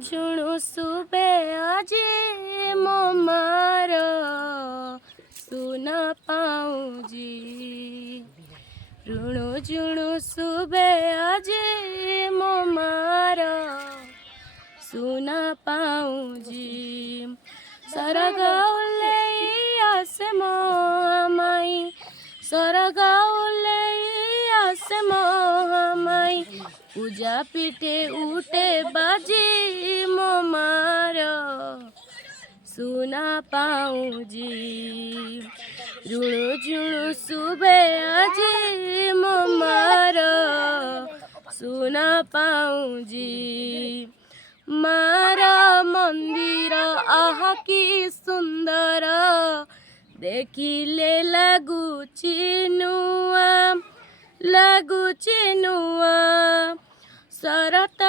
ଝୁଣୁ ଶୁଭେ ଆଜି ମୋ ମାର ସୁନା ପାଉଁଜି। ଋଣୁ ଝୁଣୁ ଶୁଭେ ଆଜି ମୋ ମାର ସୁନା ପାଉଁଜି। ସରଗ ଓହ୍ଲେଇ ଆସେ ମୋ ମାଇଁ, ସରଗ ଓହ୍ଲେଇ ଆସେ ମୋ ମାଇଁ, ପୂଜା ପିଠେ ଉଠେ ବାଜି ମୋ ମାର ସୁନା ପାଉଁଜି। ଋଣୁ ଝୁଣୁ ଶୁଭେ ଆଜି ମୋ ମାର ସୁନା ପାଉଁଜି। ମାର ମନ୍ଦିର ଆହା କି ସୁନ୍ଦର, ଦେଖିଲେ ଲାଗୁଛି ନୂଆ, ଲାଗୁଛି ନୂଆ। ଶରତ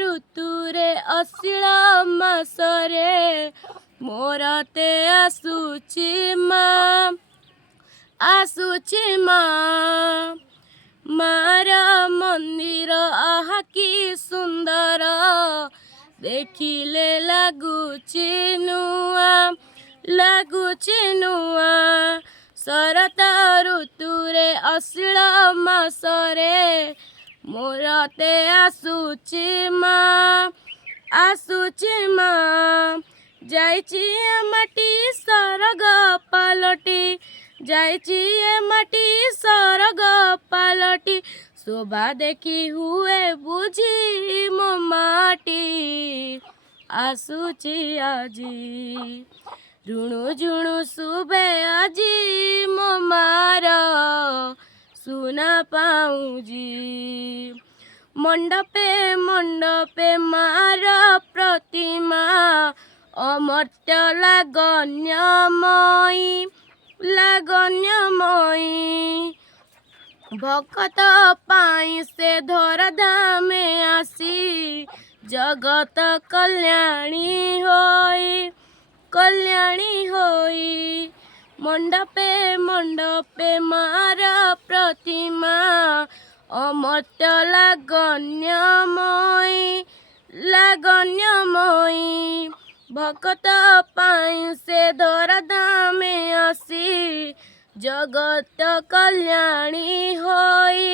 ଋତୁରେ ଅଶ୍ଳିଳ ମାସରେ ମୋରତେ ଆସୁଛି ମା, ଆସୁଛି ମା। ମାର ମନ୍ଦିର ଆହା କି ସୁନ୍ଦର, ଦେଖିଲେ ଲାଗୁଛି ନୂଆ, ଲାଗୁଛି ନୂଆ। ଶରତ ଋତୁରେ ଅଶ୍ଳିଳ ମାସରେ ମୋରତେ ଆସୁଛି ମା, ଆସୁଛି ମା। ଯାଇଛି ଏ ମାଟି ସରଗ ପାଲଟି, ଯାଇଛି ଏ ମାଟି ସରଗ ପାଲଟି, ଶୋଭା ଦେଖି ହୁଏ ବୁଝି ମୋ ମାଟି ଆସୁଛି ଆଜି। ଋଣୁ ଝୁଣୁ ଶୁଭେ ଆଜି ମୋ ମାର ସୁନା ପାଉଁଜି। ମଣ୍ଡପେ ମଣ୍ଡପେ ମାର ପ୍ରତିମା, ଅମର୍ତ୍ୟ ଲାଗଣ୍ୟମୟୀ, ଲାଗଣ୍ୟମୟୀ। ଭକତ ପାଇଁ ସେ ଧରାଧାମେ ଆସି, ଜଗତ କଲ୍ୟାଣୀ ହୋଇ, କଲ୍ୟାଣୀ ହୋଇ। ମଣ୍ଡପେ ମଣ୍ଡପେ ମାର ପ୍ରତିମା, ଅମର୍ତ୍ୟ ଲାଗଣ୍ୟମୟୀ, ଲାଗଣ୍ୟମୟୀ। ଭକତ ପାଇଁ ସେ ଧରାଧାମେ ଆସି, ଜଗତ କଲ୍ୟାଣୀ ହୋଇ,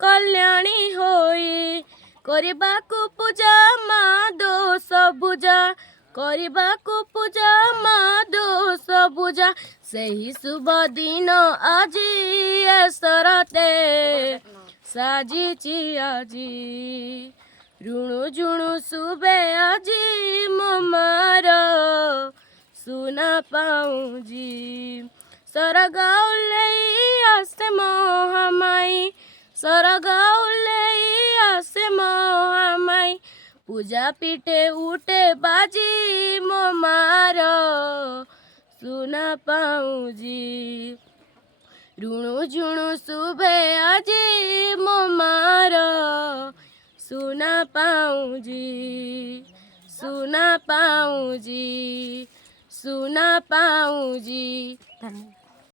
କଲ୍ୟାଣୀ ହୋଇ। କରିବାକୁ ପୂଜା ମା ଦୋଷ ଭୁଜା, କରିବାକୁ ପୂଜା ମା ଦୋଷ ଭୁଜା। ସେହି ଶୁଭ ଦିନ ଆଜି ଏ ଶରତେ ସାଜିଛି ଆଜି। ଋଣୁ ଝୁଣୁ ଶୁଭେ ଆଜି ମୋ ମାର ସୁନା ପାଉଁଜି। ସରଗ ଓହ୍ଲେଇ ଆସେ ମୋ ମାଇଁ, ସରଗ ଓହ୍ଲେଇ ଆସେ ମୋ ମାଇଁ, ପୂଜା ପିଠେ ଉଠେ ବାଜି ମୋ ମାର ସୁନା ପାଉଁଜି। ଋଣୁ ଝୁଣୁ ଶୁଭେ ଆଜି ମୋ ମାର ସୁନା ପାଉଁଜି, ସୁନା ପାଉଁଜି, ସୁନା ପାଉଁଜି। ଧନ୍ୟବାଦ।